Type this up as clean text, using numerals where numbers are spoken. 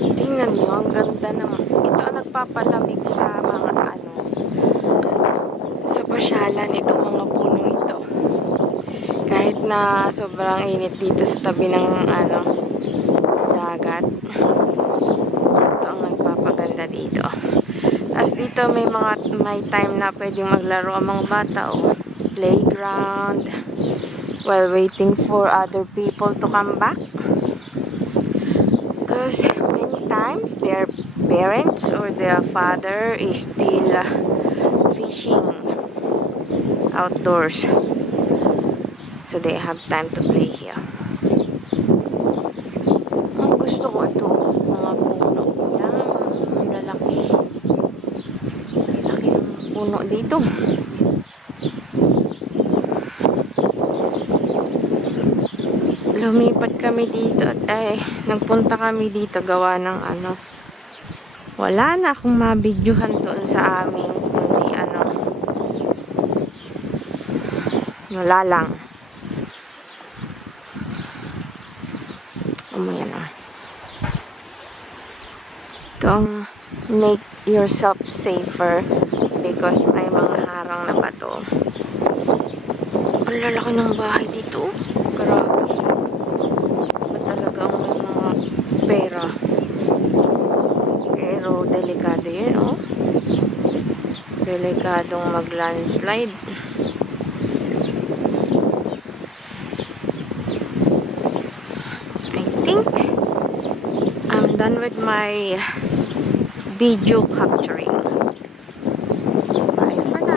Tingnan nyo, ang ganda ng... Ito ang nagpapalamig sa mga sa pasyalan itong mga punong ito. Kahit na sobrang init dito sa tabi ng dagat. Ito ang nagpapaganda dito. As dito may time na pwedeng maglaro ang mga bata o playground while waiting for other people to come back. Because many times their parents or their father is still fishing outdoors. So they have time to play here. Ang gusto ko ito, mga puno. Yan, ang lalaki. Laki ng puno dito. Lumipat kami dito at nagpunta kami dito gawa ng wala na akong mabidyohan doon sa amin kundi wala lang. Umaya na. Itong make yourself safer because may mga harang na bato. Ang lalaki ng bahay dito. Grabe. Talagang may mga pera. Pero delikado yan, oh. Delikadong mag-landslide. I think I'm done with my video capturing.